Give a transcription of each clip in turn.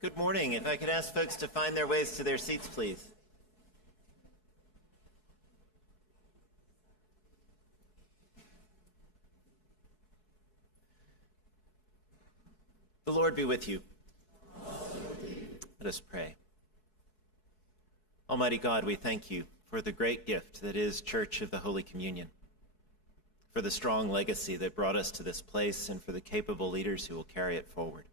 Good morning. If I could ask folks to find their ways to their seats, please. The Lord be with you. Let us pray. Almighty God, we thank you for the great gift that is Church of the Holy Communion, for the strong legacy that brought us to this place, and for the capable leaders who will carry it forward.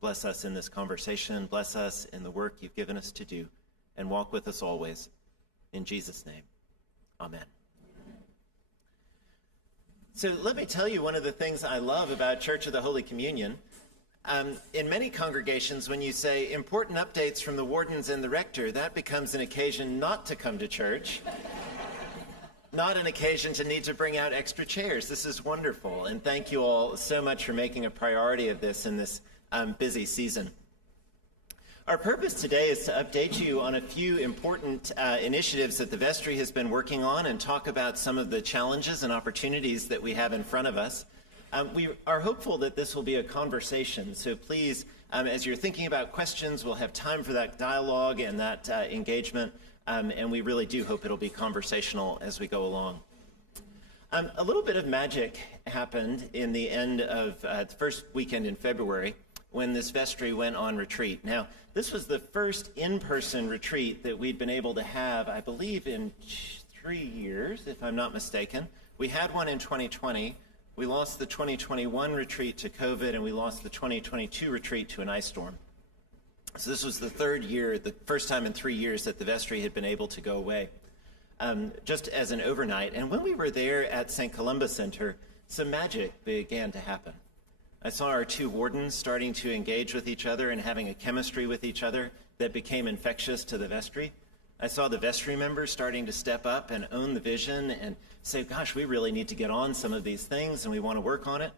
Bless us in this conversation, bless us in the work you've given us to do, and walk with us always. In Jesus' name, amen. So let me tell you one of the things I love about Church of the Holy Communion. In many congregations, when you say important updates from the wardens and the rector, that becomes an occasion not to come to church, not an occasion to need to bring out extra chairs. This is wonderful, and thank you all so much for making a priority of this in this busy season. Our purpose today is to update you on a few important initiatives that the vestry has been working on and talk about some of the challenges and opportunities that we have in front of us. We are hopeful that this will be a conversation, so please, as you're thinking about questions, we'll have time for that dialogue and that engagement, and we really do hope it'll be conversational as we go along. A little bit of magic happened in the end of the first weekend in February when this vestry went on retreat. Now, this was the first in-person retreat that we'd been able to have, I believe, in 3 years, if I'm not mistaken. We had one in 2020. We lost the 2021 retreat to COVID, and we lost the 2022 retreat to an ice storm. So this was the third year, the first time in 3 years that the vestry had been able to go away, just as an overnight. And when we were there at St. Columba Center, some magic began to happen. I saw our two wardens starting to engage with each other and having a chemistry with each other that became infectious to the vestry. I saw the vestry members starting to step up and own the vision and say, gosh, we really need to get on some of these things and we want to work on it.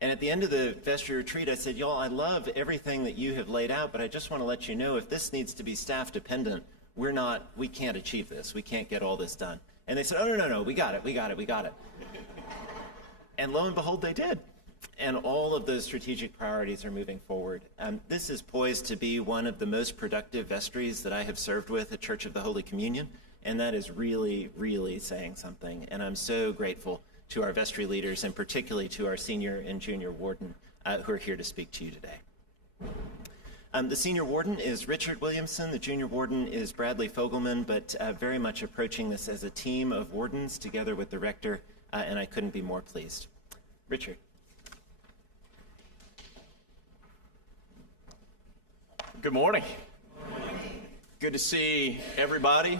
And at the end of the vestry retreat, I said, y'all, I love everything that you have laid out, but I just want to let you know if this needs to be staff dependent, we can't achieve this. We can't get all this done. And they said, oh, no, we got it. And lo and behold, they did. And all of those strategic priorities are moving forward. This is poised to be one of the most productive vestries that I have served with at Church of the Holy Communion, and that is really, really saying something. And I'm so grateful to our vestry leaders, and particularly to our senior and junior warden who are here to speak to you today. The senior warden is Richard Williamson. The junior warden is Bradley Fogelman, but very much approaching this as a team of wardens together with the rector, and I couldn't be more pleased. Richard. Good morning. Good to see everybody.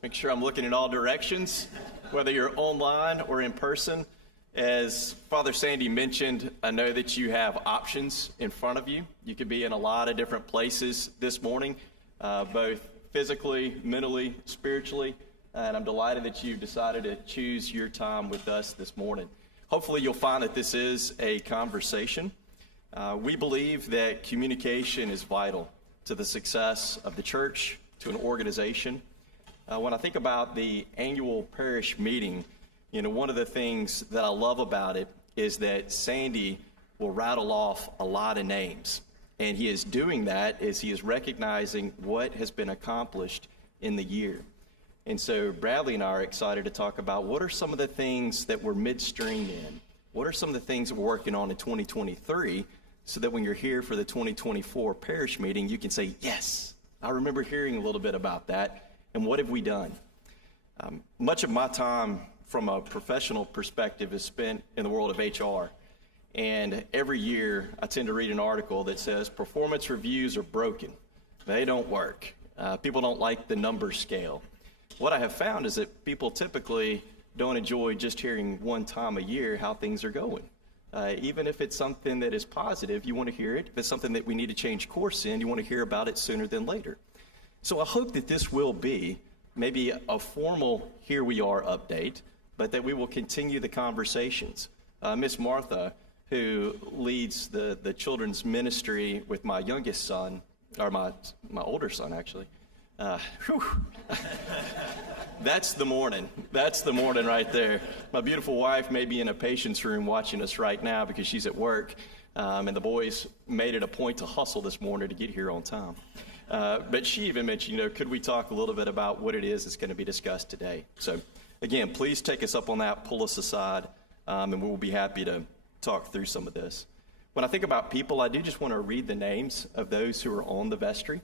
Make sure I'm looking in all directions, whether you're online or in person. As Father Sandy mentioned, I know that you have options in front of you. You could be in a lot of different places this morning, both physically, mentally, spiritually, and I'm delighted that you decided to choose your time with us this morning. Hopefully you'll find that this is a conversation. We believe that communication is vital to the success of the church, to an organization. When I think about the annual parish meeting, one of the things that I love about it is that Sandy will rattle off a lot of names. And he is doing that as he is recognizing what has been accomplished in the year. And so Bradley and I are excited to talk about what are some of the things that we're midstream in. What are some of the things that we're working on in 2023 so that when you're here for the 2024 parish meeting, you can say, yes, I remember hearing a little bit about that, and what have we done? Much of my time from a professional perspective is spent in the world of HR, and every year I tend to read an article that says performance reviews are broken. They don't work. People don't like the number scale. What I have found is that people typically don't enjoy just hearing one time a year how things are going. Even if it's something that is positive, you want to hear it. If it's something that we need to change course in, you want to hear about it sooner than later. So I hope that this will be maybe a formal here we are update, but that we will continue the conversations. Miss Martha, who leads the children's ministry with my youngest son, or my older son actually, That's the morning. That's the morning right there. My beautiful wife may be in a patient's room watching us right now because she's at work, and the boys made it a point to hustle this morning to get here on time. But she even mentioned, could we talk a little bit about what it is that's going to be discussed today? So, again, please take us up on that, pull us aside, and we'll be happy to talk through some of this. When I think about people, I do just want to read the names of those who are on the vestry.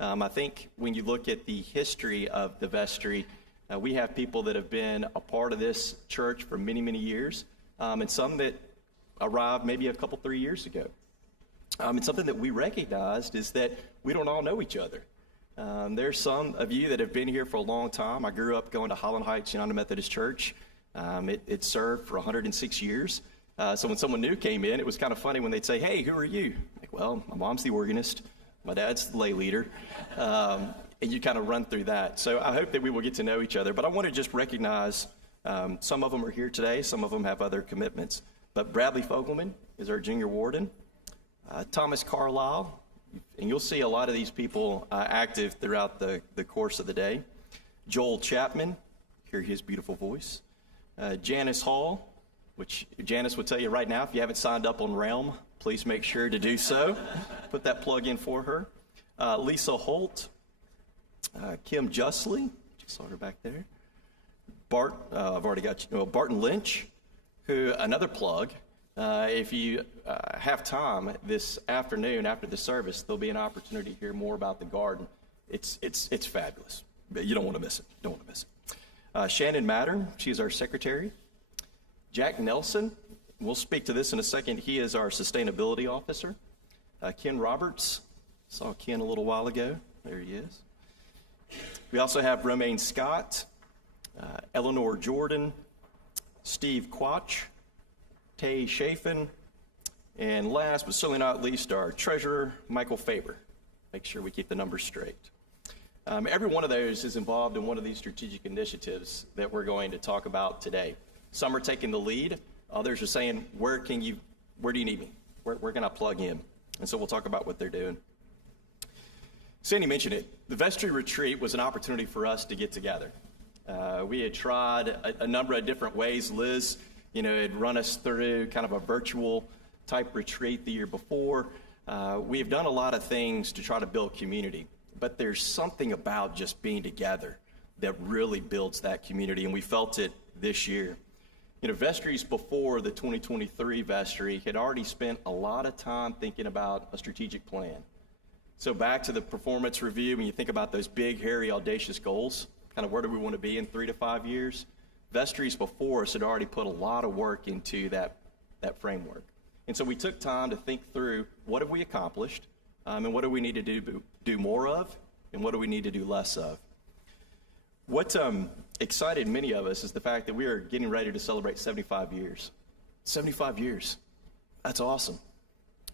I think when you look at the history of the vestry, we have people that have been a part of this church for many, many years, and some that arrived maybe a couple, 3 years ago. And something that we recognized is that we don't all know each other. There's some of you that have been here for a long time. I grew up going to Holland Heights United Methodist Church. It served for 106 years. So when someone new came in, it was kind of funny when they'd say, "Hey, who are you?" Like, well, my mom's the organist. My dad's the lay leader. And you kind of run through that. So I hope that we will get to know each other. But I want to just recognize some of them are here today. Some of them have other commitments. But Bradley Fogelman is our junior warden. Thomas Carlisle, and you'll see a lot of these people active throughout the course of the day. Joel Chapman, hear his beautiful voice. Janice Hall, which Janice would tell you right now, if you haven't signed up on Realm, please make sure to do so. Put that plug in for her. Lisa Holt, Kim Justly, just saw her back there. I've already got you. Barton Lynch, who, another plug, if you have time this afternoon after the service, there'll be an opportunity to hear more about the garden. It's fabulous. But you don't want to miss it. Don't want to miss it. Shannon Mattern, she's our secretary. Jack Nelson, we'll speak to this in a second. He is our sustainability officer. Ken Roberts, saw Ken a little while ago. There he is. We also have Romaine Scott, Eleanor Jordan, Steve Quach, Tay Chafin, and last but certainly not least, our treasurer, Michael Faber. Make sure we keep the numbers straight. Every one of those is involved in one of these strategic initiatives that we're going to talk about today. Some are taking the lead. Others are saying, where do you need me? Where can I plug in? And so we'll talk about what they're doing. Sandy mentioned it. The vestry retreat was an opportunity for us to get together. We had tried a number of different ways. Liz, had run us through kind of a virtual type retreat the year before. We have done a lot of things to try to build community, but there's something about just being together that really builds that community, and we felt it this year. Vestries before the 2023 vestry had already spent a lot of time thinking about a strategic plan. So back to the performance review, when you think about those big, hairy, audacious goals, kind of where do we want to be in 3 to 5 years? Vestries before us had already put a lot of work into that framework. And so we took time to think through what have we accomplished, and what do we need to do more of, and what do we need to do less of. What excited many of us is the fact that we are getting ready to celebrate 75 years. 75 years. That's awesome.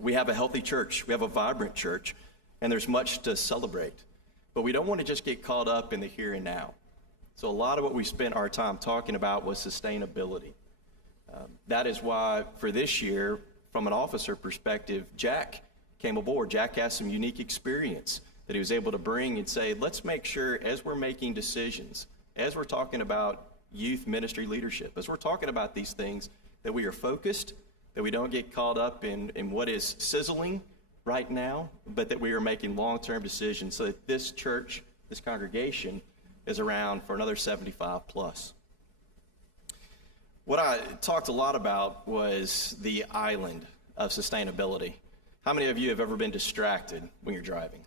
We have a healthy church. We have a vibrant church, and there's much to celebrate. But we don't want to just get caught up in the here and now. So a lot of what we spent our time talking about was sustainability. That is why for this year, from an officer perspective, Jack came aboard. Jack has some unique experience that he was able to bring and say, let's make sure as we're making decisions, as we're talking about youth ministry leadership, as we're talking about these things, that we are focused, that we don't get caught up in what is sizzling right now, but that we are making long-term decisions so that this church, this congregation, is around for another 75 plus. What I talked a lot about was the island of sustainability. How many of you have ever been distracted when you're driving?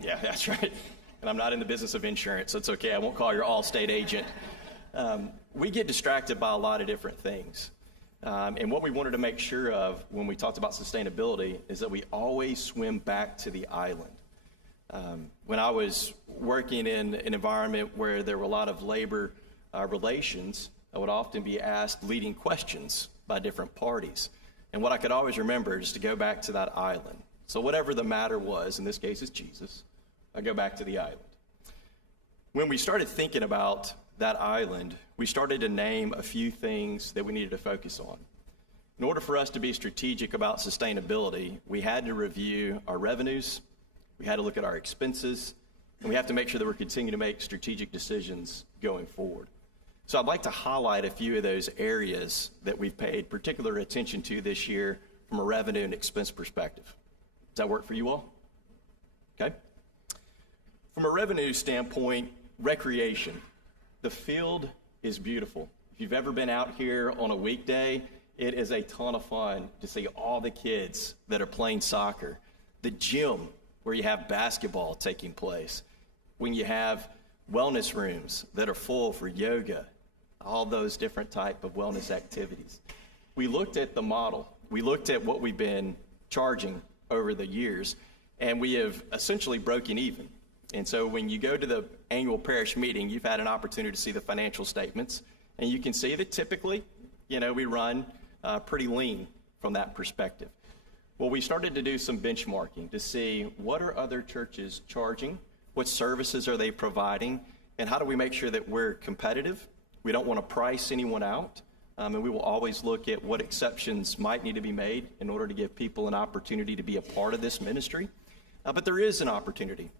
Yeah, that's right. And I'm not in the business of insurance, so it's okay. I won't call your Allstate agent. We get distracted by a lot of different things. And what we wanted to make sure of when we talked about sustainability is that we always swim back to the island. When I was working in an environment where there were a lot of labor relations, I would often be asked leading questions by different parties. And what I could always remember is to go back to that island. So whatever the matter was, in this case it's Jesus, I go back to the island. When we started thinking about that island, we started to name a few things that we needed to focus on. In order for us to be strategic about sustainability, we had to review our revenues, we had to look at our expenses, and we have to make sure that we're continuing to make strategic decisions going forward. So I'd like to highlight a few of those areas that we've paid particular attention to this year from a revenue and expense perspective. Does that work for you all? Okay. From a revenue standpoint, recreation. The field is beautiful. If you've ever been out here on a weekday, it is a ton of fun to see all the kids that are playing soccer. The gym where you have basketball taking place. When you have wellness rooms that are full for yoga, all those different type of wellness activities. We looked at the model. We looked at what we've been charging over the years, and we have essentially broken even. And so when you go to the annual parish meeting, you've had an opportunity to see the financial statements, and you can see that typically, we run pretty lean from that perspective. Well, we started to do some benchmarking to see what are other churches charging, what services are they providing, and how do we make sure that we're competitive. We don't want to price anyone out, and we will always look at what exceptions might need to be made in order to give people an opportunity to be a part of this ministry. But there is an opportunity.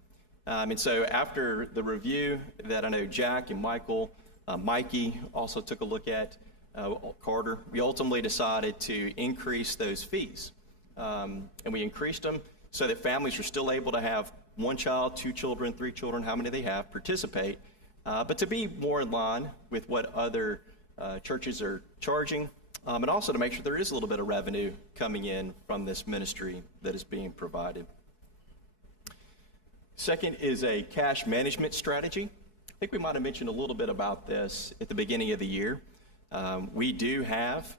And so after the review that I know Jack and Michael, Mikey also took a look at, Carter, we ultimately decided to increase those fees. And we increased them so that families are still able to have 1 child, 2 children, 3 children, how many they have, participate, but to be more in line with what other churches are charging, and also to make sure there is a little bit of revenue coming in from this ministry that is being provided. Second is a cash management strategy. I think we might have mentioned a little bit about this at the beginning of the year. We do have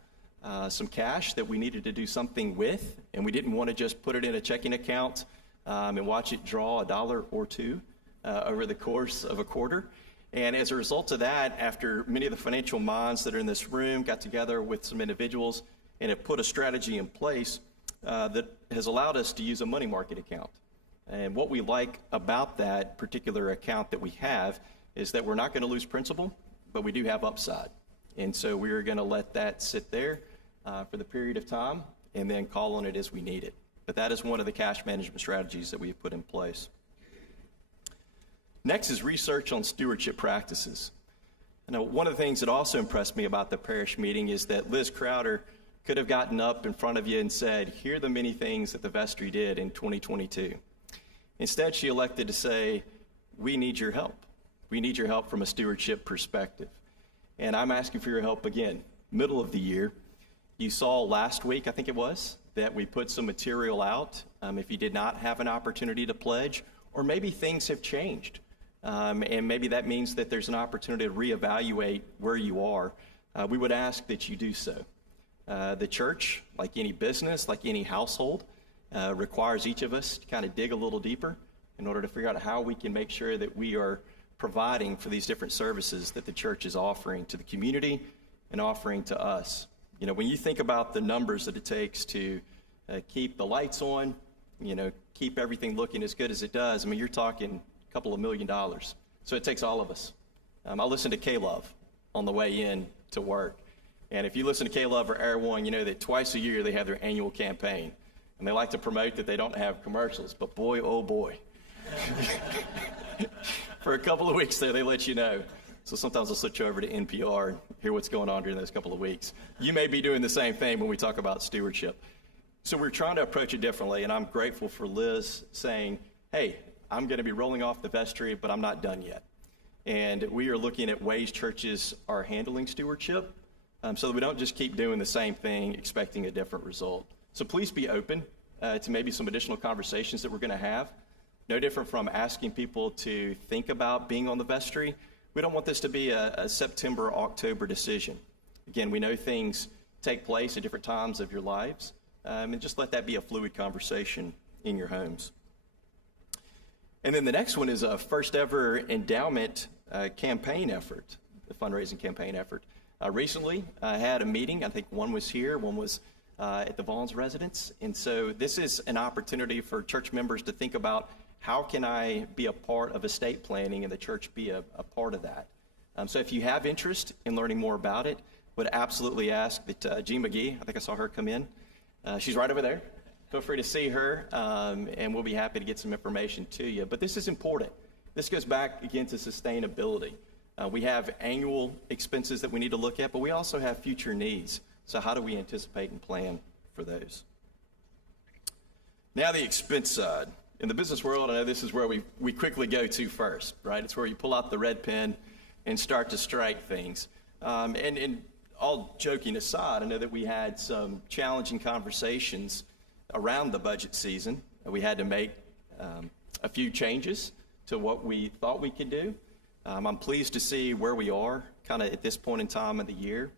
some cash that we needed to do something with, and we didn't want to just put it in a checking account and watch it draw $1 or $2 over the course of a quarter. And as a result of that, after many of the financial minds that are in this room got together with some individuals and have put a strategy in place that has allowed us to use a money market account. And what we like about that particular account that we have is that we're not going to lose principal, but we do have upside. And so we're going to let that sit there for the period of time and then call on it as we need it. But that is one of the cash management strategies that we've put in place. Next is research on stewardship practices. One of the things that also impressed me about the parish meeting is that Liz Crowder could have gotten up in front of you and said, here are the many things that the vestry did in 2022. Instead, she elected to say, we need your help. We need your help from a stewardship perspective. And I'm asking for your help again. Middle of the year, you saw last week, I think it was, that we put some material out. If you did not have an opportunity to pledge, or maybe things have changed. And maybe that means that there's an opportunity to reevaluate where you are. We would ask that you do so. The church, like any business, like any household, requires each of us to kind of dig a little deeper in order to figure out how we can make sure that we are providing for these different services that the church is offering to the community and offering to us. When you think about the numbers that it takes to keep the lights on, keep everything looking as good as it does, you're talking a couple of $1 million. So it takes all of us. I listened to K-Love on the way in to work. And if you listen to K-Love or Air One, you know that twice a year they have their annual campaign. And they like to promote that they don't have commercials, but boy, oh boy. For a couple of weeks there, they let you know. So sometimes I'll switch over to NPR and hear what's going on during those couple of weeks. You may be doing the same thing when we talk about stewardship. So we're trying to approach it differently, and I'm grateful for Liz saying, hey, I'm going to be rolling off the vestry, but I'm not done yet. And we are looking at ways churches are handling stewardship so that we don't just keep doing the same thing expecting a different result. So please be open to maybe some additional conversations that we're going to have. No different from asking people to think about being on the vestry. We don't want this to be a September, October decision. Again, we know things take place at different times of your lives, and just let that be a fluid conversation in your homes. And then the next one is a first ever endowment campaign effort, a fundraising campaign effort. Recently, I had a meeting. I think one was here, one was at the Vaughn's residence. And so this is an opportunity for church members to think about how can I be a part of estate planning and the church be a part of that. So if you have interest in learning more about it, would absolutely ask that Jean McGee, I think I saw her come in. She's right over there. Feel free to see her, and we'll be happy to get some information to you. But this is important. This goes back again to sustainability. We have annual expenses that we need to look at, but we also have future needs. So how do we anticipate and plan for those? Now the expense side. In the business world, I know this is where we quickly go to first, right? It's where you pull out the red pen and start to strike things. And all joking aside, I know that we had some challenging conversations around the budget season. We had to make a few changes to what we thought we could do. I'm pleased to see where we are kind of at this point in time of the year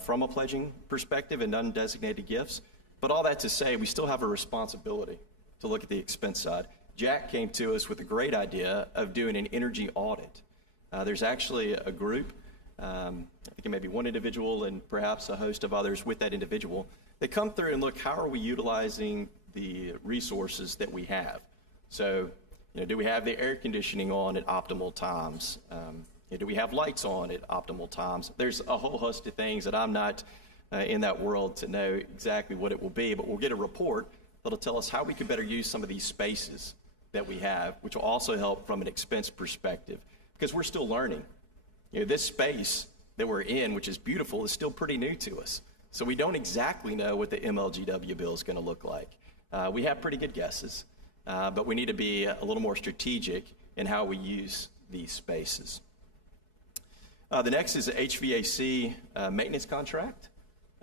from a pledging perspective and undesignated gifts. But all that to say, we still have a responsibility to look at the expense side. Jack came to us with a great idea of doing an energy audit. There's actually a group, I think it may be one individual and perhaps a host of others with that individual, that come through and look, how are we utilizing the resources that we have? So, do we have the air conditioning on at optimal times? Do we have lights on at optimal times? There's a whole host of things that I'm not in that world to know exactly what it will be, but we'll get a report that'll tell us how we can better use some of these spaces that we have, which will also help from an expense perspective, because we're still learning. This space that we're in, which is beautiful, is still pretty new to us. So we don't exactly know what the MLGW bill is going to look like. We have pretty good guesses, but we need to be a little more strategic in how we use these spaces. The next is the HVAC maintenance contract.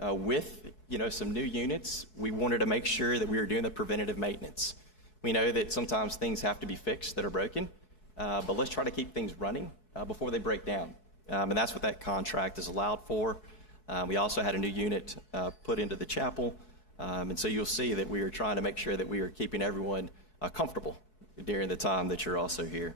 With some new units, we wanted to make sure that we were doing the preventative maintenance. We know that sometimes things have to be fixed that are broken, but let's try to keep things running before they break down. And that's what that contract is allowed for. We also had a new unit put into the chapel, and so you'll see that we are trying to make sure that we are keeping everyone comfortable during the time that you're also here.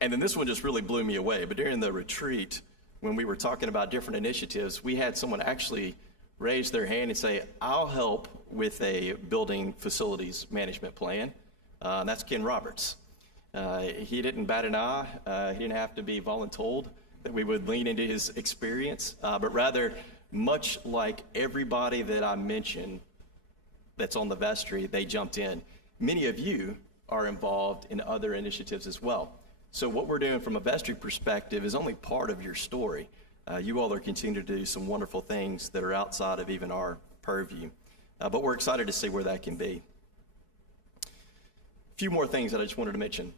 And then this one just really blew me away, but during the retreat, when we were talking about different initiatives, we had someone actually raise their hand and say, I'll help with a building facilities management plan. That's Ken Roberts. He didn't bat an eye. He didn't have to be voluntold that we would lean into his experience, but rather, much like everybody that I mentioned that's on the vestry, they jumped in. Many of you are involved in other initiatives as well. So what we're doing from a vestry perspective is only part of your story. You all are continuing to do some wonderful things that are outside of even our purview. But we're excited to see where that can be. A few more things that I just wanted to mention.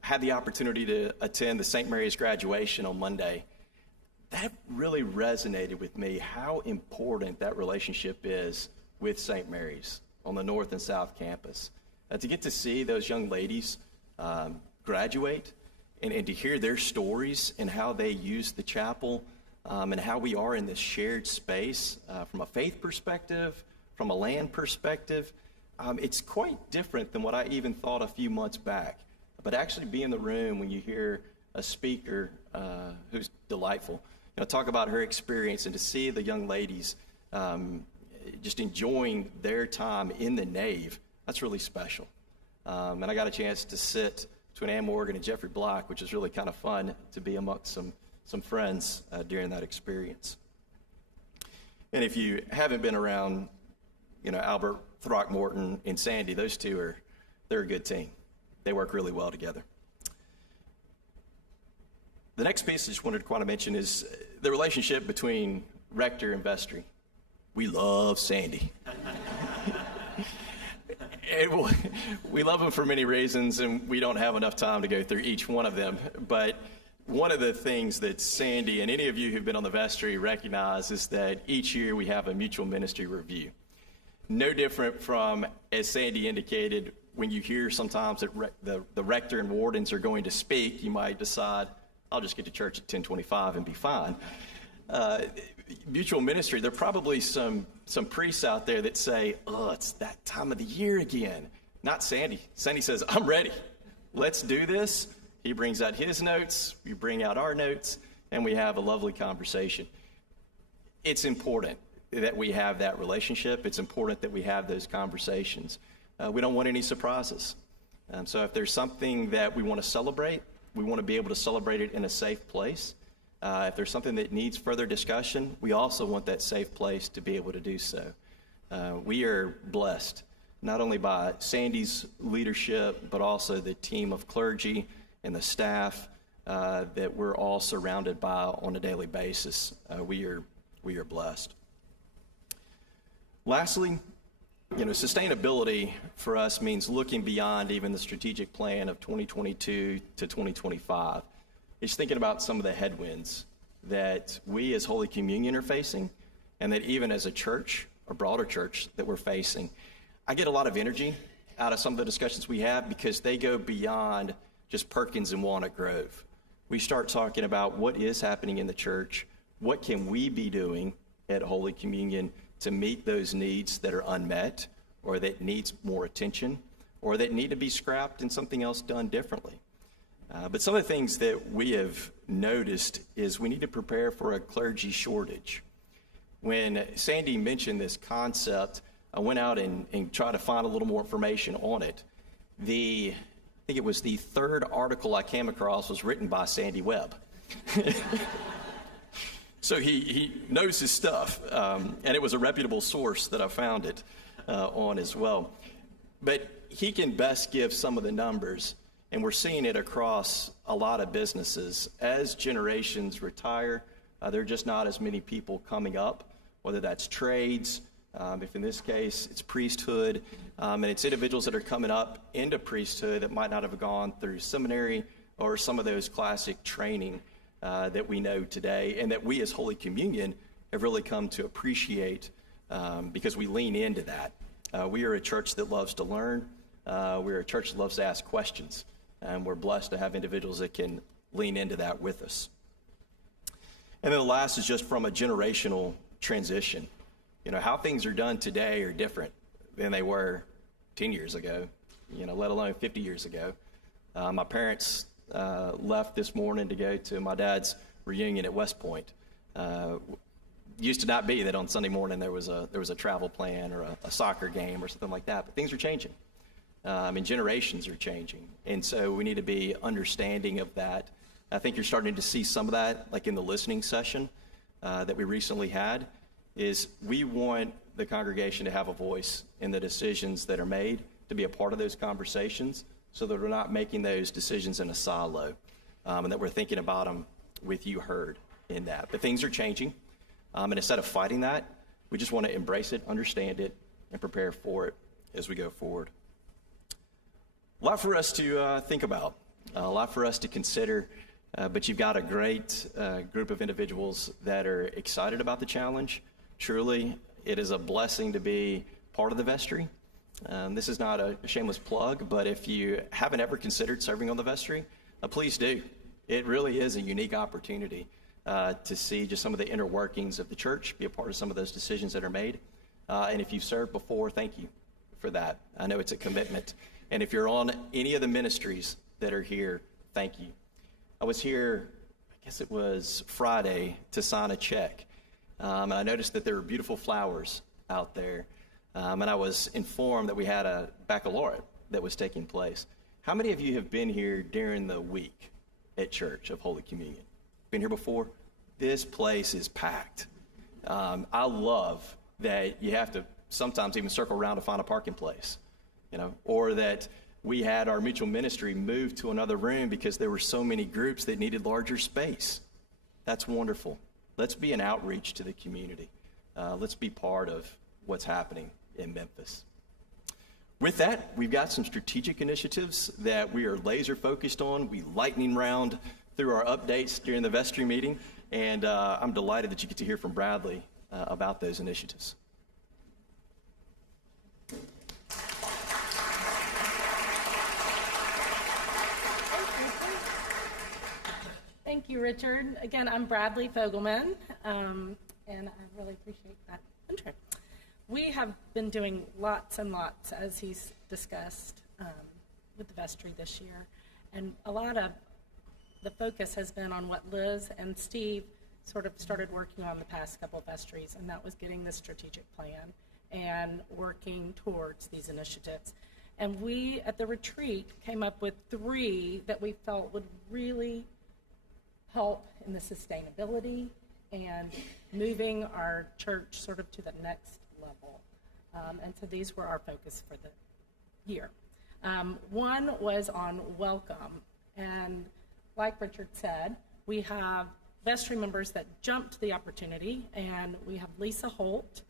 Had the opportunity to attend the St. Mary's graduation on Monday. That really resonated with me, how important that relationship is with St. Mary's on the North and South Campus. To get to see those young ladies graduate and to hear their stories and how they use the chapel and how we are in this shared space from a faith perspective, from a land perspective, it's quite different than what I even thought a few months back. But actually be in the room when you hear a speaker who's delightful, talk about her experience and to see the young ladies just enjoying their time in the nave, that's really special. And I got a chance to sit between Ann Morgan and Jeffrey Block, which is really kind of fun to be amongst some friends during that experience. And if you haven't been around, Albert Throckmorton and Sandy, those two they're a good team. They work really well together. The next piece I just wanted to kind of mention is the relationship between rector and vestry. We love Sandy. And we love him for many reasons, and we don't have enough time to go through each one of them. But one of the things that Sandy and any of you who've been on the vestry recognize is that each year we have a mutual ministry review. No different from, as Sandy indicated, when you hear sometimes that the rector and wardens are going to speak, you might decide, I'll just get to church at 10:25 and be fine. Mutual ministry, there are probably some priests out there that say, oh, it's that time of the year again. Not Sandy. Sandy says, I'm ready. Let's do this. He brings out his notes, we bring out our notes, and we have a lovely conversation. It's important that we have that relationship. It's important that we have those conversations. We don't want any surprises. So if there's something that we want to celebrate, we want to be able to celebrate it in a safe place. If there's something that needs further discussion, we also want that safe place to be able to do so. We are blessed not only by Sandy's leadership, but also the team of clergy and the staff that we're all surrounded by on a daily basis. We are blessed. Lastly, sustainability for us means looking beyond even the strategic plan of 2022 to 2025. It's thinking about some of the headwinds that we as Holy Communion are facing, and that even as a church, a broader church, that we're facing. I get a lot of energy out of some of the discussions we have because they go beyond just Perkins and Walnut Grove. We start talking about what is happening in the church, what can we be doing at Holy Communion to meet those needs that are unmet, or that needs more attention, or that need to be scrapped and something else done differently. But some of the things that we have noticed is we need to prepare for a clergy shortage. When Sandy mentioned this concept, I went out and tried to find a little more information on it. I think it was the third article I came across was written by Sandy Webb. So he knows his stuff, and it was a reputable source that I found it on as well. But he can best give some of the numbers, and we're seeing it across a lot of businesses. As generations retire, there are just not as many people coming up, whether that's trades, if in this case it's priesthood, and it's individuals that are coming up into priesthood that might not have gone through seminary or some of those classic training that we know today, and that we as Holy Communion have really come to appreciate because we lean into that. We are a church that loves to learn. We're a church that loves to ask questions, and we're blessed to have individuals that can lean into that with us. And then the last is just from a generational transition. How things are done today are different than they were 10 years ago, let alone 50 years ago. My parents left this morning to go to my dad's reunion at West Point. Used to not be that on Sunday morning there was a travel plan or a soccer game or something like that, but things are changing. And generations are changing. And so we need to be understanding of that. I think you're starting to see some of that, like in the listening session that we recently had, is we want the congregation to have a voice in the decisions that are made, to be a part of those conversations, so that we're not making those decisions in a silo, and that we're thinking about them with you heard in that. But things are changing, and instead of fighting that, we just want to embrace it, understand it, and prepare for it as we go forward. A lot for us to think about, a lot for us to consider, but you've got a great group of individuals that are excited about the challenge. Truly, it is a blessing to be part of the vestry. This is not a shameless plug, but if you haven't ever considered serving on the vestry, please do. It really is a unique opportunity to see just some of the inner workings of the church, be a part of some of those decisions that are made. And if you've served before, thank you for that. I know it's a commitment. And if you're on any of the ministries that are here, thank you. I was here, I guess it was Friday, to sign a check. And I noticed that there were beautiful flowers out there. And I was informed that we had a baccalaureate that was taking place. How many of you have been here during the week at Church of Holy Communion? Been here before? This place is packed. I love that you have to sometimes even circle around to find a parking place, or that we had our mutual ministry move to another room because there were so many groups that needed larger space. That's wonderful. Let's be an outreach to the community. Let's be part of what's happening in Memphis. With that, we've got some strategic initiatives that we are laser focused on. We lightning round through our updates during the vestry meeting, and I'm delighted that you get to hear from Bradley about those initiatives. Thank you, Richard. Again, I'm Bradley Fogelman, and I really appreciate that intro. We have been doing lots and lots, as he's discussed, with the vestry this year, and a lot of the focus has been on what Liz and Steve sort of started working on the past couple of vestries, and that was getting the strategic plan and working towards these initiatives. And we, at the retreat, came up with 3 that we felt would really help in the sustainability and moving our church sort of to the next level. And so these were our focus for the year. One was on welcome. And like Richard said, we have vestry members that jumped the opportunity, and we have Lisa Holt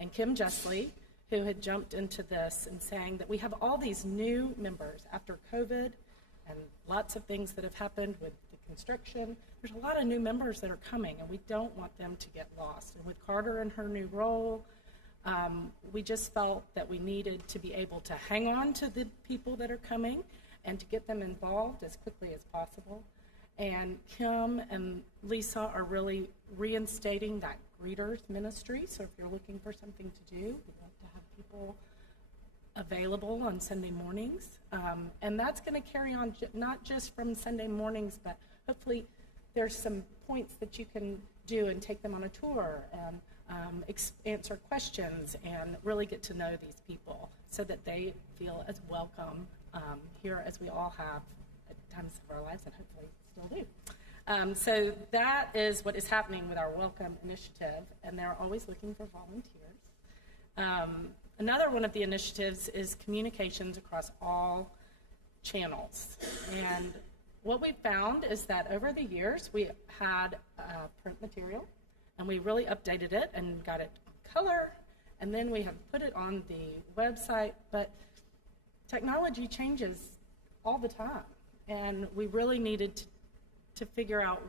and Kim Jessley, who had jumped into this and saying that we have all these new members after COVID and lots of things that have happened with the construction. There's a lot of new members that are coming, and we don't want them to get lost. And with Carter in her new role, we just felt that we needed to be able to hang on to the people that are coming and to get them involved as quickly as possible. And Kim and Lisa are really reinstating that greeters ministry. So if you're looking for something to do, we'd love to have people available on Sunday mornings. And that's going to carry on not just from Sunday mornings, but hopefully there's some points that you can do and take them on a tour and answer questions and really get to know these people so that they feel as welcome here as we all have at times of our lives and hopefully still do. So that is what is happening with our Welcome Initiative, and they're always looking for volunteers. Another one of the initiatives is communications across all channels. And what we found is that over the years, we had print material, and we really updated it and got it in color, and then we have put it on the website, but technology changes all the time, and we really needed to figure out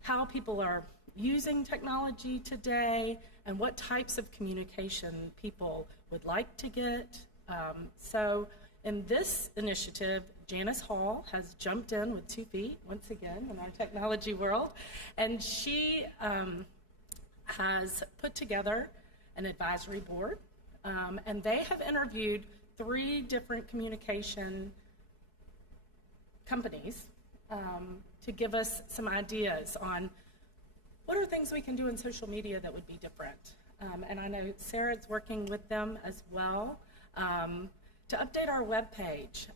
how people are using technology today and what types of communication people would like to get. So in this initiative, Janice Hall has jumped in with 2 feet, once again, in our technology world, and she has put together an advisory board, and they have interviewed 3 different communication companies to give us some ideas on what are things we can do in social media that would be different. And I know Sarah's working with them as well to update our webpage,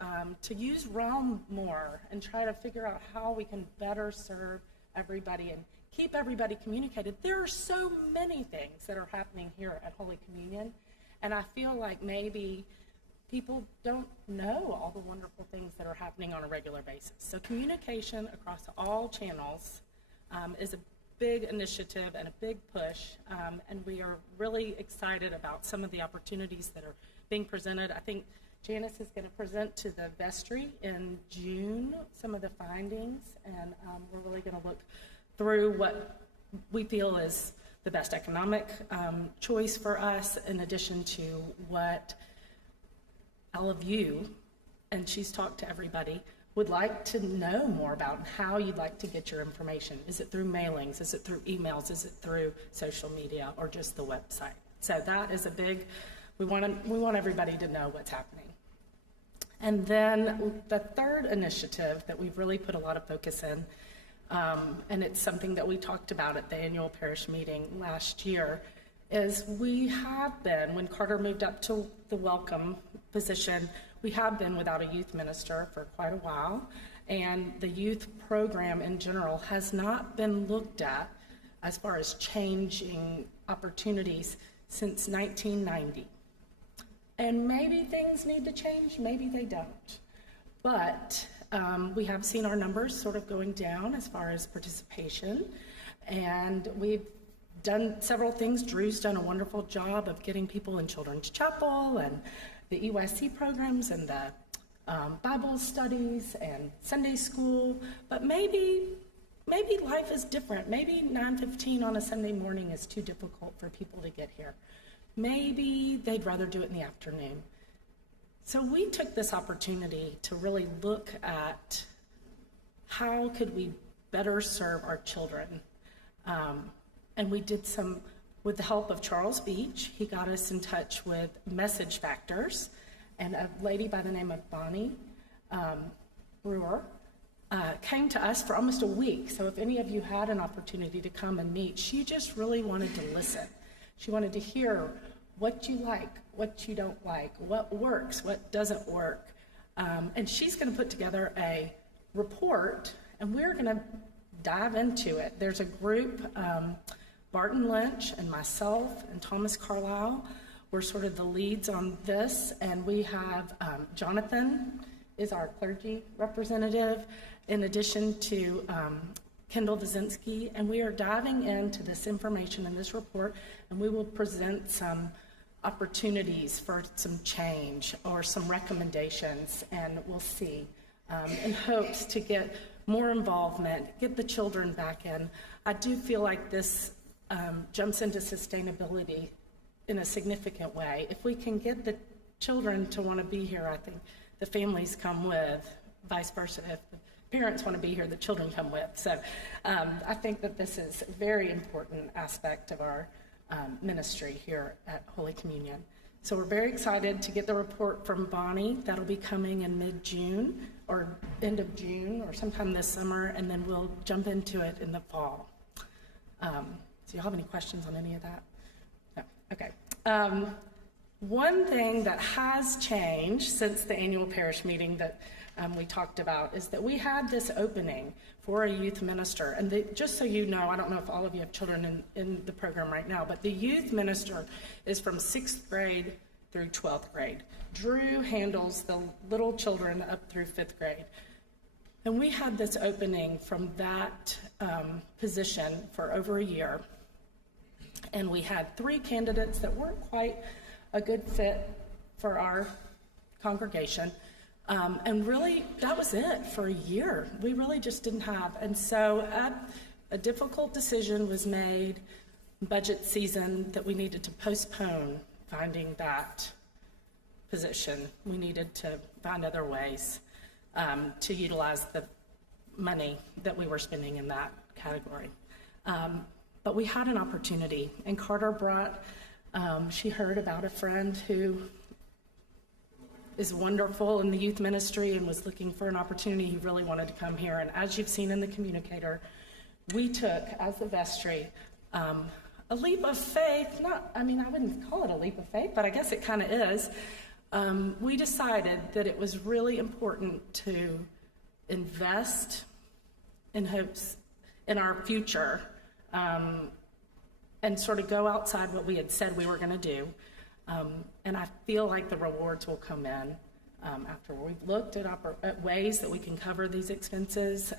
to use Realm more and try to figure out how we can better serve everybody and keep everybody communicated. There are so many things that are happening here at Holy Communion, and I feel like maybe people don't know all the wonderful things that are happening on a regular basis. So communication across all channels is a big initiative and a big push, and we are really excited about some of the opportunities that are being presented. I think Janice is going to present to the vestry in June some of the findings, and we're really going to look through what we feel is the best economic choice for us, in addition to what all of you, and she's talked to everybody, would like to know more about how you'd like to get your information. Is it through mailings? Is it through emails? Is it through social media, or just the website? So that is a big, we want everybody to know what's happening. And then the third initiative that we've really put a lot of focus in, and it's something that we talked about at the annual parish meeting last year, is we have been, when Carter moved up to the welcome position, we have been without a youth minister for quite a while, and the youth program in general has not been looked at as far as changing opportunities since 1990. And maybe things need to change, maybe they don't. But we have seen our numbers sort of going down as far as participation, and we've done several things. Drew's done a wonderful job of getting people in Children's Chapel and the EYC programs and the Bible studies and Sunday school, but maybe life is different. Maybe 9:15 on a Sunday morning is too difficult for people to get here. Maybe they'd rather do it in the afternoon. So we took this opportunity to really look at how could we better serve our children. And we did some, with the help of Charles Beach, he got us in touch with Message Factors, and a lady by the name of Bonnie Brewer came to us for almost a week. So if any of you had an opportunity to come and meet, she just really wanted to listen. She wanted to hear what you like, what you don't like, what works, what doesn't work. And she's going to put together a report, and we're going to dive into it. There's a group, Barton Lynch and myself and Thomas Carlisle, we're sort of the leads on this, and we have Jonathan is our clergy representative, in addition to Kendall Wazinski, and we are diving into this information in this report, and we will present some opportunities for some change or some recommendations, and we'll see, in hopes to get more involvement, get the children back in. I do feel like this jumps into sustainability in a significant way. If we can get the children to want to be here, I think the families come with, vice versa. If the parents want to be here, the children come with. So I think that this is a very important aspect of our ministry here at Holy Communion. So we're very excited to get the report from Bonnie. That'll be coming in mid-June or end of June or sometime this summer, and then we'll jump into it in the fall. Do you have any questions on any of that? No. Okay. One thing that has changed since the annual parish meeting that we talked about is that we had this opening for a youth minister. And just so you know, I don't know if all of you have children in the program right now, but the youth minister is from 6th grade through 12th grade. Drew handles the little children up through 5th grade. And we had this opening from that position for over a year. And we had 3 candidates that weren't quite a good fit for our congregation. And really, that was it for a year. We really just didn't have. And so a difficult decision was made, budget season, that we needed to postpone finding that position. We needed to find other ways to utilize the money that we were spending in that category. But we had an opportunity, and Carter brought, she heard about a friend who is wonderful in the youth ministry and was looking for an opportunity. He really wanted to come here. And as you've seen in the communicator, we took, as the vestry, a leap of faith. I wouldn't call it a leap of faith, but I guess it kind of is. We decided that it was really important to invest in hopes in our future, and sort of go outside what we had said we were going to do. And I feel like the rewards will come in after we've looked at ways that we can cover these expenses.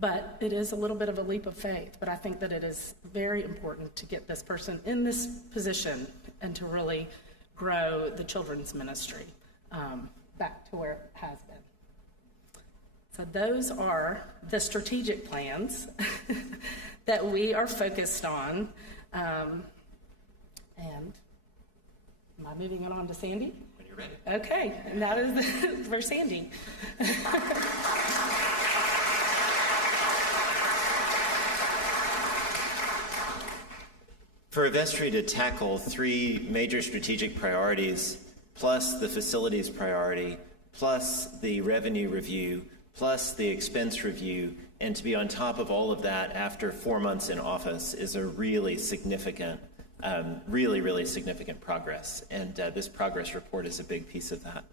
But it is a little bit of a leap of faith, but I think that it is very important to get this person in this position and to really grow the children's ministry back to where it has been. So those are the strategic plans that we are focused on. And am I moving it on to Sandy? When you're ready. Okay, and that is for Sandy. For a vestry to tackle 3 major strategic priorities, plus the facilities priority, plus the revenue review, plus the expense review, and to be on top of all of that after 4 months in office is a really significant really significant progress, and this progress report is a big piece of that.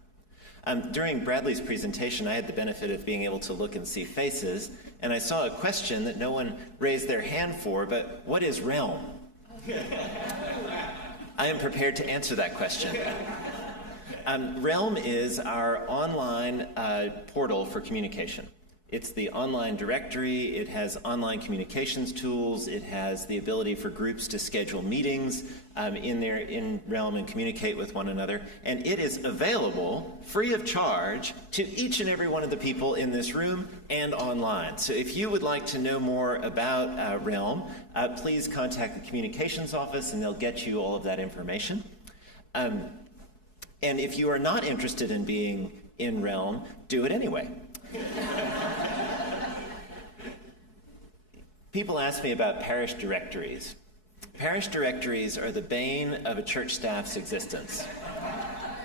During Bradley's presentation, I had the benefit of being able to look and see faces, and I saw a question that no one raised their hand for, but what is Realm? I am prepared to answer that question. Realm is our online portal for communication. It's the online directory, it has online communications tools, it has the ability for groups to schedule meetings in Realm and communicate with one another, and it is available free of charge to each and every one of the people in this room and online. So if you would like to know more about Realm, please contact the communications office and they'll get you all of that information. And if you are not interested in being in Realm, do it anyway. People ask me about parish directories. Parish directories are the bane of a church staff's existence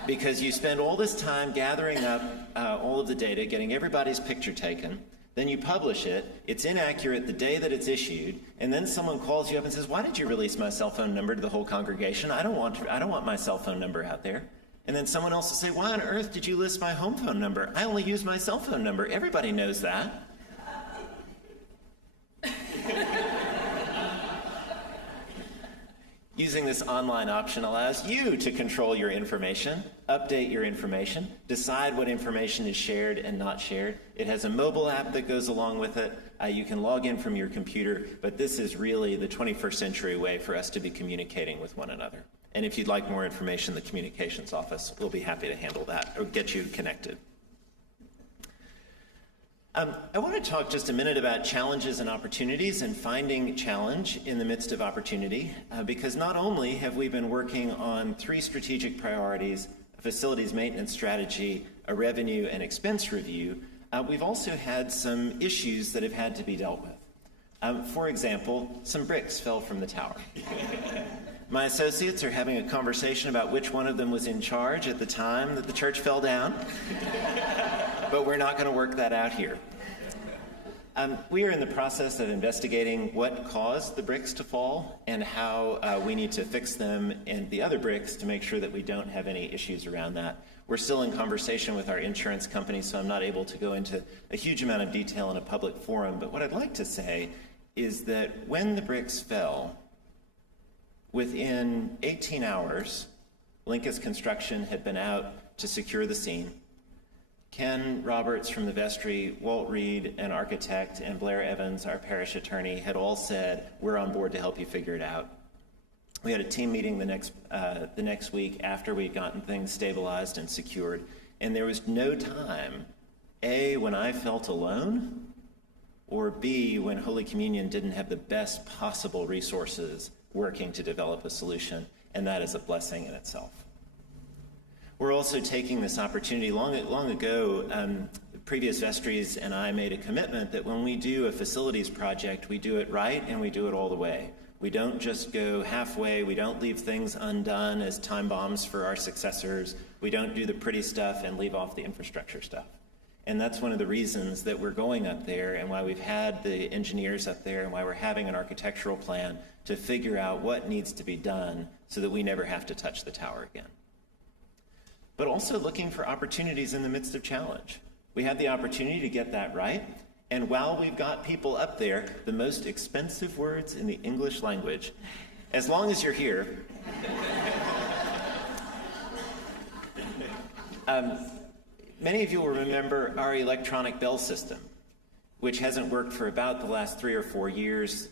because you spend all this time gathering up all of the data, getting everybody's picture taken, then you publish it, it's inaccurate the day that it's issued, and then someone calls you up and says, "Why did you release my cell phone number to the whole congregation? I don't want my cell phone number out there." And then someone else will say, "Why on earth did you list my home phone number? I only use my cell phone number. Everybody knows that." Using this online option allows you to control your information, update your information, decide what information is shared and not shared. It has a mobile app that goes along with it. You can log in from your computer, but this is really the 21st century way for us to be communicating with one another. And if you'd like more information, the communications office will be happy to handle that or get you connected. I want to talk just a minute about challenges and opportunities and finding challenge in the midst of opportunity, because not only have we been working on 3 strategic priorities, a facilities maintenance strategy, a revenue and expense review, we've also had some issues that have had to be dealt with. For example, some bricks fell from the tower. My associates are having a conversation about which one of them was in charge at the time that the church fell down. But we're not going to work that out here. We are in the process of investigating what caused the bricks to fall and how we need to fix them and the other bricks to make sure that we don't have any issues around that. We're still in conversation with our insurance company, so I'm not able to go into a huge amount of detail in a public forum. But what I'd like to say is that when the bricks fell, within 18 hours, Linkus Construction had been out to secure the scene. Ken Roberts from the vestry, Walt Reed, an architect, and Blair Evans, our parish attorney, had all said, we're on board to help you figure it out. We had a team meeting the next week after we'd gotten things stabilized and secured, and there was no time, A, when I felt alone, or B, when Holy Communion didn't have the best possible resources working to develop a solution, and that is a blessing in itself. We're also taking this opportunity. Long ago, previous vestries and I made a commitment that when we do a facilities project, we do it right and we do it all the way. We don't just go halfway. We don't leave things undone as time bombs for our successors. We don't do the pretty stuff and leave off the infrastructure stuff. And that's one of the reasons that we're going up there and why we've had the engineers up there and why we're having an architectural plan to figure out what needs to be done so that we never have to touch the tower again. But also looking for opportunities in the midst of challenge. We had the opportunity to get that right, and while we've got people up there, the most expensive words in the English language, as long as you're here, many of you will remember our electronic bell system, which hasn't worked for about the last 3 or 4 years.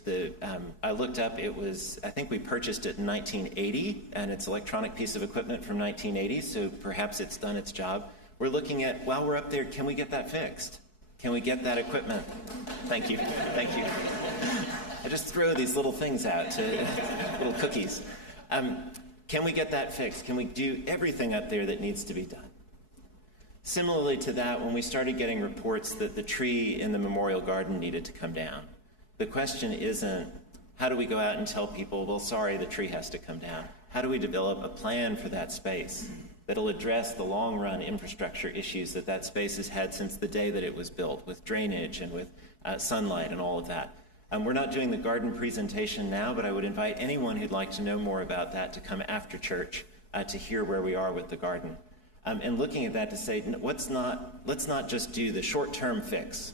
I looked up, I think we purchased it in 1980, and it's an electronic piece of equipment from 1980, so perhaps it's done its job. We're looking at, while we're up there, can we get that fixed? Can we get that equipment? Thank you, thank you. I just throw these little things out, little cookies. Can we get that fixed? Can we do everything up there that needs to be done? Similarly to that, when we started getting reports that the tree in the memorial garden needed to come down, the question isn't, how do we go out and tell people, well, sorry, the tree has to come down? How do we develop a plan for that space that'll address the long-run infrastructure issues that that space has had since the day that it was built, with drainage and with sunlight and all of that? We're not doing the garden presentation now, but I would invite anyone who'd like to know more about that to come after church to hear where we are with the garden. And looking at that to say, let's not just do the short-term fix,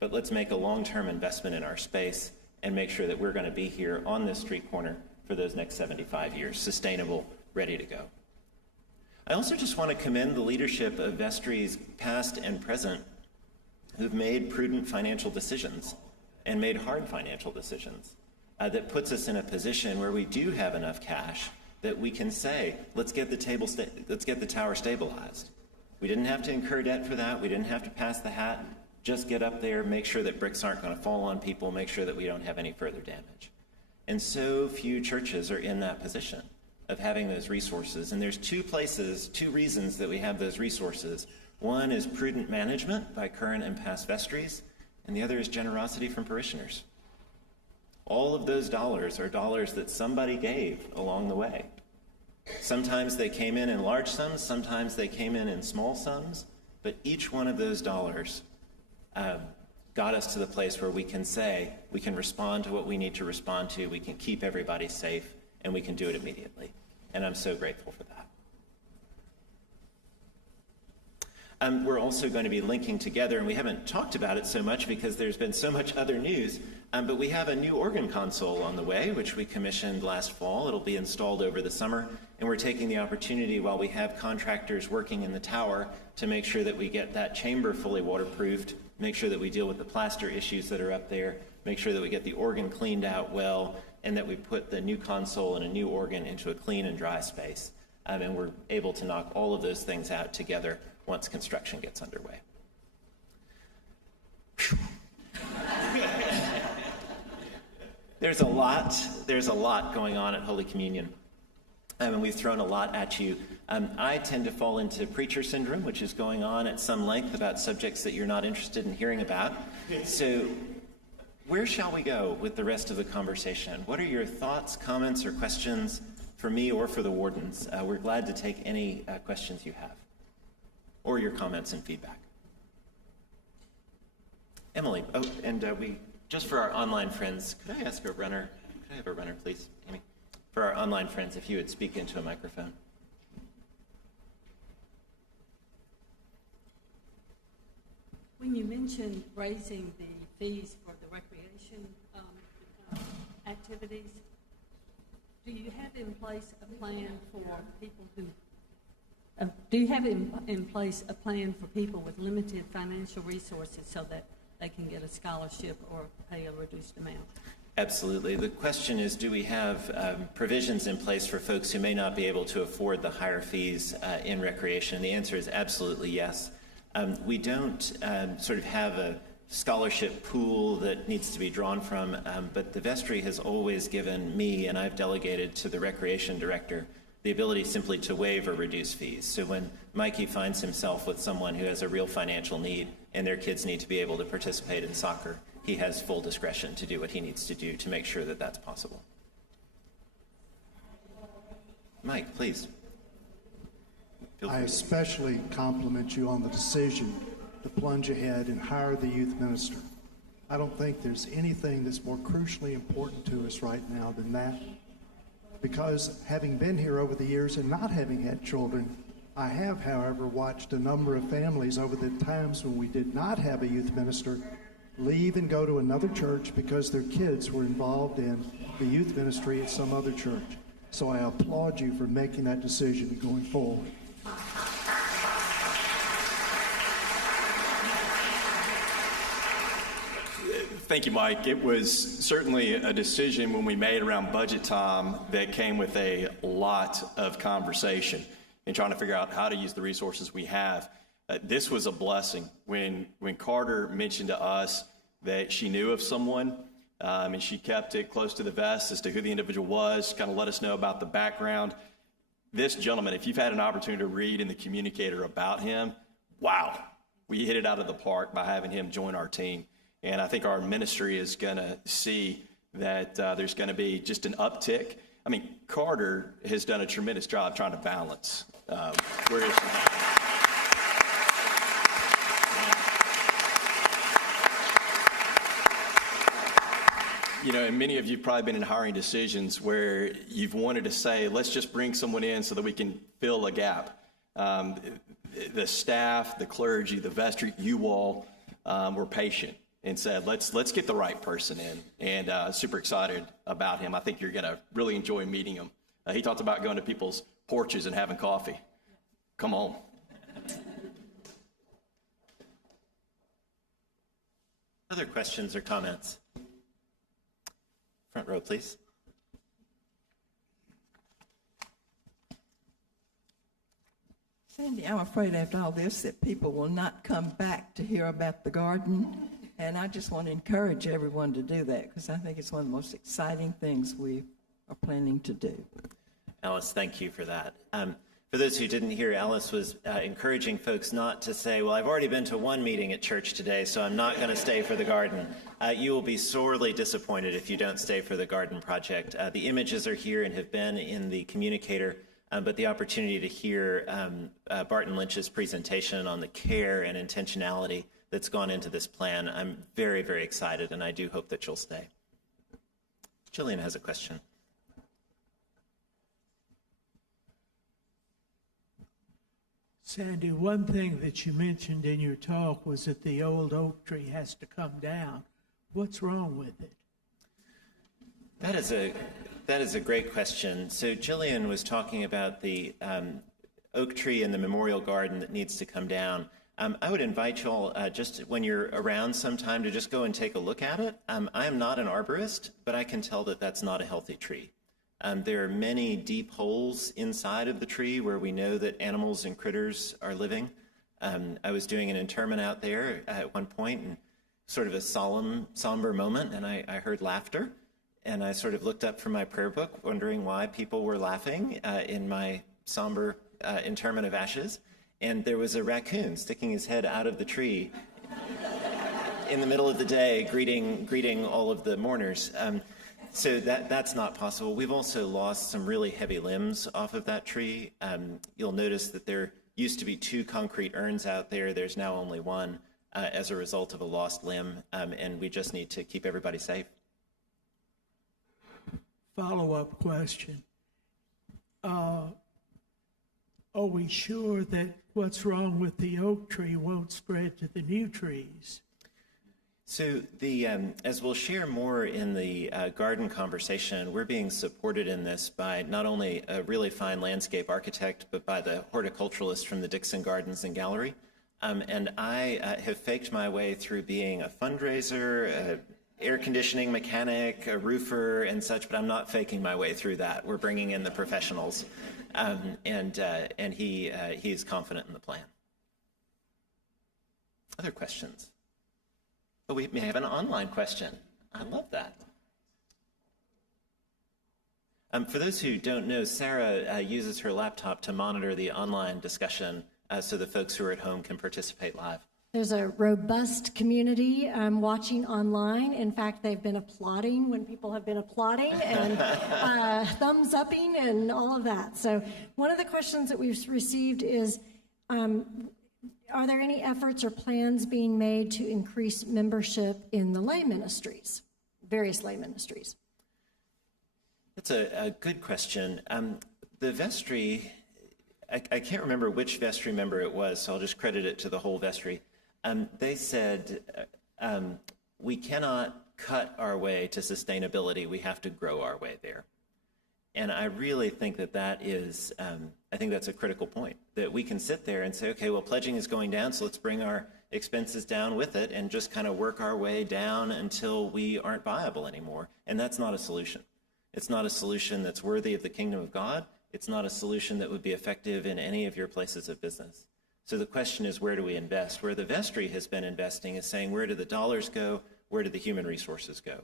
but let's make a long-term investment in our space and make sure that we're going to be here on this street corner for those next 75 years, sustainable, ready to go. I also just want to commend the leadership of vestries past and present who've made prudent financial decisions and made hard financial decisions that puts us in a position where we do have enough cash that we can say, let's get the tower stabilized. We didn't have to incur debt for that. We didn't have to pass the hat. Just get up there, make sure that bricks aren't going to fall on people, make sure that we don't have any further damage. And so few churches are in that position of having those resources. And there's two reasons that we have those resources. One is prudent management by current and past vestries, and the other is generosity from parishioners. All of those dollars are dollars that somebody gave along the way. Sometimes they came in large sums, sometimes they came in small sums, but each one of those dollars got us to the place where we can say, we can respond to what we need to respond to, we can keep everybody safe, and we can do it immediately. And I'm so grateful for that. We're also going to be linking together, and we haven't talked about it so much because there's been so much other news, But we have a new organ console on the way, which we commissioned last fall. It'll be installed over the summer, and we're taking the opportunity while we have contractors working in the tower to make sure that we get that chamber fully waterproofed, make sure that we deal with the plaster issues that are up there, make sure that we get the organ cleaned out well, and that we put the new console and a new organ into a clean and dry space. And we're able to knock all of those things out together once construction gets underway. There's a lot going on at Holy Communion. And we've thrown a lot at you. I tend to fall into preacher syndrome, which is going on at some length about subjects that you're not interested in hearing about. So where shall we go with the rest of the conversation? What are your thoughts, comments, or questions for me or for the wardens? We're glad to take any questions you have or your comments and feedback. Emily, just for our online friends, could I ask a runner? Could I have a runner, please, Amy? For our online friends, if you would speak into a microphone. When you mentioned raising the fees for the recreation activities, do you have in place a plan for people who? Do you have in place a plan for people with limited financial resources so that they can get a scholarship or pay a reduced amount? Absolutely. The question is, do we have provisions in place for folks who may not be able to afford the higher fees in recreation? The answer is absolutely yes. We don't sort of have a scholarship pool that needs to be drawn from, but the vestry has always given me, and I've delegated to the recreation director, the ability simply to waive or reduce fees. So when Mikey finds himself with someone who has a real financial need and their kids need to be able to participate in soccer, he has full discretion to do what he needs to do to make sure that that's possible. Mike, please. I especially compliment you on the decision to plunge ahead and hire the youth minister. I don't think there's anything that's more crucially important to us right now than that. Because having been here over the years and not having had children, I have, however, watched a number of families over the times when we did not have a youth minister leave and go to another church because their kids were involved in the youth ministry at some other church. So I applaud you for making that decision and going forward. Thank you, Mike. It was certainly a decision when we made around budget time that came with a lot of conversation and trying to figure out how to use the resources we have. This was a blessing. When Carter mentioned to us that she knew of someone and she kept it close to the vest as to who the individual was, kind of let us know about the background. This gentleman, if you've had an opportunity to read in the communicator about him, wow, we hit it out of the park by having him join our team. And I think our ministry is going to see that there's going to be just an uptick. I mean, Carter has done a tremendous job trying to balance where is You know, and many of you have probably been in hiring decisions where you've wanted to say, let's just bring someone in so that we can fill a gap. The staff, the clergy, the vestry, you all were patient and said, let's get the right person in, and super excited about him. I think you're going to really enjoy meeting him. He talked about going to people's porches and having coffee. Come on. Other questions or comments? Front row, please. Sandy, I'm afraid after all this that people will not come back to hear about the garden. And I just want to encourage everyone to do that because I think it's one of the most exciting things we are planning to do. Alice, thank you for that. For those who didn't hear, Alice was encouraging folks not to say, well, I've already been to one meeting at church today, so I'm not going to stay for the garden. You will be sorely disappointed if you don't stay for the garden project. The images are here and have been in the communicator, but the opportunity to hear Barton Lynch's presentation on the care and intentionality that's gone into this plan, I'm very, very excited, and I do hope that you'll stay. Jillian has a question. Sandy, one thing that you mentioned in your talk was that the old oak tree has to come down. What's wrong with it? That is a great question. So Jillian was talking about the oak tree in the memorial garden that needs to come down. I would invite you all, just when you're around sometime, to just go and take a look at it. I am not an arborist, but I can tell that that's not a healthy tree. There are many deep holes inside of the tree where we know that animals and critters are living. I was doing an interment out there at one point, and sort of a somber moment, and I heard laughter. And I sort of looked up from my prayer book, wondering why people were laughing in my somber interment of ashes. And there was a raccoon sticking his head out of the tree in the middle of the day, greeting all of the mourners. So that's not possible. We've also lost some really heavy limbs off of that tree. You'll notice that there used to be 2 concrete urns out there. There's now only one as a result of a lost limb, and we just need to keep everybody safe. Follow-up question. Are we sure that what's wrong with the oak tree won't spread to the new trees? So as we'll share more in the garden conversation, we're being supported in this by not only a really fine landscape architect, but by the horticulturalist from the Dixon Gardens and Gallery. And I have faked my way through being a fundraiser, air conditioning mechanic, a roofer, and such, but I'm not faking my way through that. We're bringing in the professionals, and he is confident in the plan. Other questions? Oh, we may have an online question. I love that. For those who don't know, Sarah uses her laptop to monitor the online discussion so the folks who are at home can participate live. There's a robust community watching online. In fact, they've been applauding when people have been applauding and thumbs upping and all of that. So one of the questions that we've received is, are there any efforts or plans being made to increase membership in the lay ministries, various lay ministries? That's a good question. The vestry, I can't remember which vestry member it was, so I'll just credit it to the whole vestry. They said, we cannot cut our way to sustainability, we have to grow our way there. And I really think that is, I think that's a critical point, that we can sit there and say, okay, well, pledging is going down, so let's bring our expenses down with it and just kind of work our way down until we aren't viable anymore. And that's not a solution. It's not a solution that's worthy of the kingdom of God. It's not a solution that would be effective in any of your places of business. So the question is, where do we invest? Where the vestry has been investing is saying, where do the dollars go? Where do the human resources go?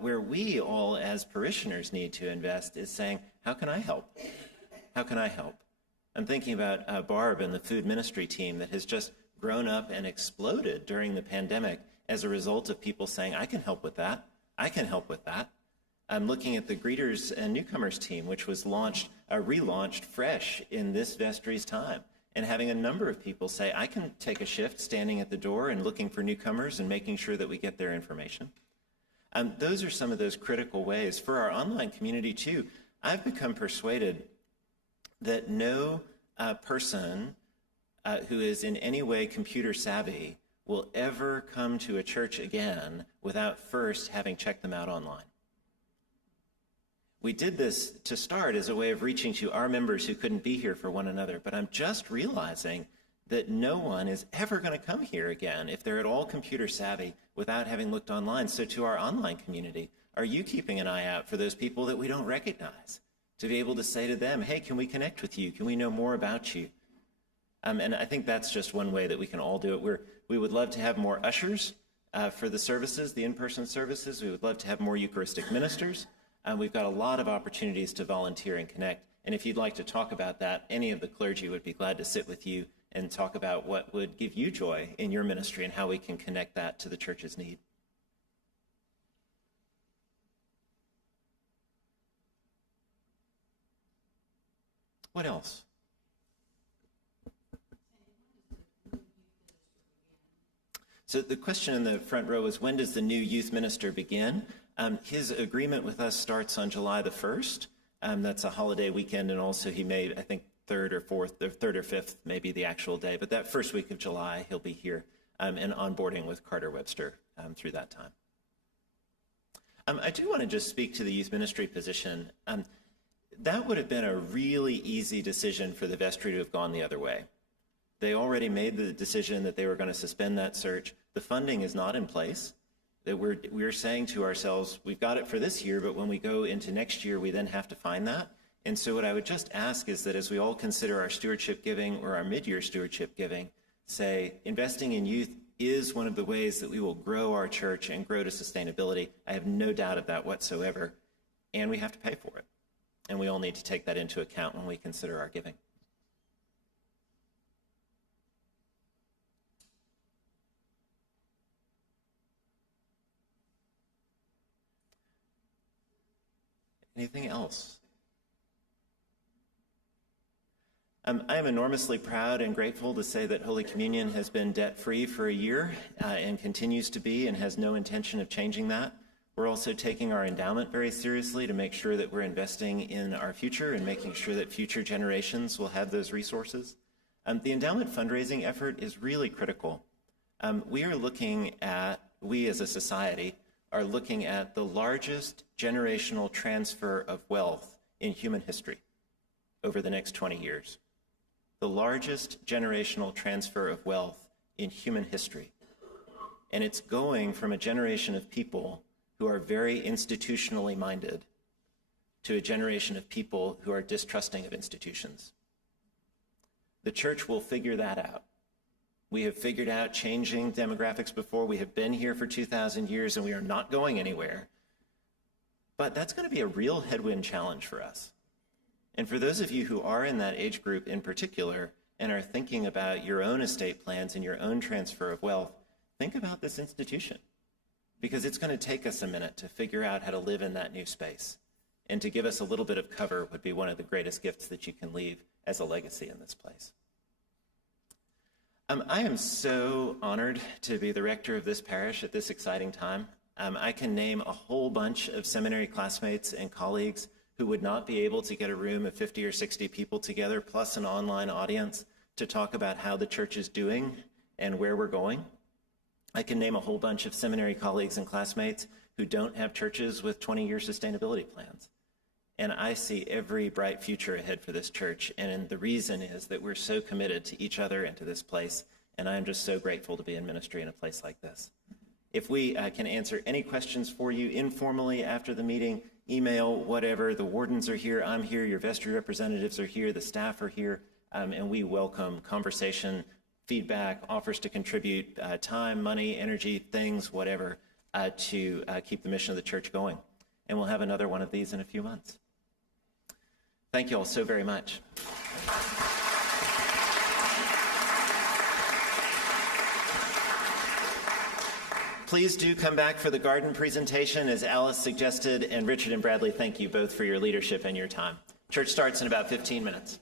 Where we all as parishioners need to invest is saying, how can I help? How can I help? I'm thinking about Barb and the food ministry team that has just grown up and exploded during the pandemic as a result of people saying, I can help with that. I can help with that. I'm looking at the greeters and newcomers team, which was relaunched fresh in this vestry's time, and having a number of people say, I can take a shift standing at the door and looking for newcomers and making sure that we get their information. Those are some of those critical ways. For our online community too, I've become persuaded that no person who is in any way computer savvy will ever come to a church again without first having checked them out online. We did this to start as a way of reaching to our members who couldn't be here for one another, but I'm just realizing that no one is ever going to come here again if they're at all computer savvy without having looked online. So to our online community, are you keeping an eye out for those people that we don't recognize? To be able to say to them, hey, can we connect with you? Can we know more about you? And I think that's just one way that we can all do it. We would love to have more ushers for the services, the in-person services. We would love to have more Eucharistic ministers. We've got a lot of opportunities to volunteer and connect. And if you'd like to talk about that, any of the clergy would be glad to sit with you and talk about what would give you joy in your ministry and how we can connect that to the church's need. What else? So the question in the front row is, when does the new youth minister begin? His agreement with us starts on July the 1st. That's a holiday weekend, and also he may, I think, 3rd or 5th, maybe the actual day. But that first week of July, he'll be here and onboarding with Carter Webster through that time. I do want to just speak to the youth ministry position. That would have been a really easy decision for the vestry to have gone the other way. They already made the decision that they were going to suspend that search. The funding is not in place. That we're saying to ourselves, we've got it for this year, but when we go into next year, we then have to find that. And so what I would just ask is that as we all consider our stewardship giving or our mid-year stewardship giving, say investing in youth is one of the ways that we will grow our church and grow to sustainability. I have no doubt of that whatsoever. And we have to pay for it. And we all need to take that into account when we consider our giving. Anything else? I am enormously proud and grateful to say that Holy Communion has been debt-free for a year and continues to be and has no intention of changing that. We're also taking our endowment very seriously to make sure that we're investing in our future and making sure that future generations will have those resources. The endowment fundraising effort is really critical. We as a society are looking at the largest generational transfer of wealth in human history over the next 20 years. The largest generational transfer of wealth in human history. And it's going from a generation of people who are very institutionally minded to a generation of people who are distrusting of institutions. The church will figure that out. We have figured out changing demographics before. We have been here for 2,000 years and we are not going anywhere. But that's going to be a real headwind challenge for us. And for those of you who are in that age group in particular and are thinking about your own estate plans and your own transfer of wealth, think about this institution, because it's going to take us a minute to figure out how to live in that new space. And to give us a little bit of cover would be one of the greatest gifts that you can leave as a legacy in this place. I am so honored to be the rector of this parish at this exciting time. I can name a whole bunch of seminary classmates and colleagues who would not be able to get a room of 50 or 60 people together, plus an online audience, to talk about how the church is doing and where we're going. I can name a whole bunch of seminary colleagues and classmates who don't have churches with 20-year sustainability plans. And I see every bright future ahead for this church, and the reason is that we're so committed to each other and to this place, and I am just so grateful to be in ministry in a place like this. If we can answer any questions for you informally after the meeting, email, whatever. The wardens are here, I'm here, your vestry representatives are here, the staff are here, and we welcome conversation, feedback, offers to contribute time, money, energy, things, whatever, to keep the mission of the church going. And we'll have another one of these in a few months. Thank you all so very much. Please do come back for the garden presentation, as Alice suggested, and Richard and Bradley, thank you both for your leadership and your time. Church starts in about 15 minutes.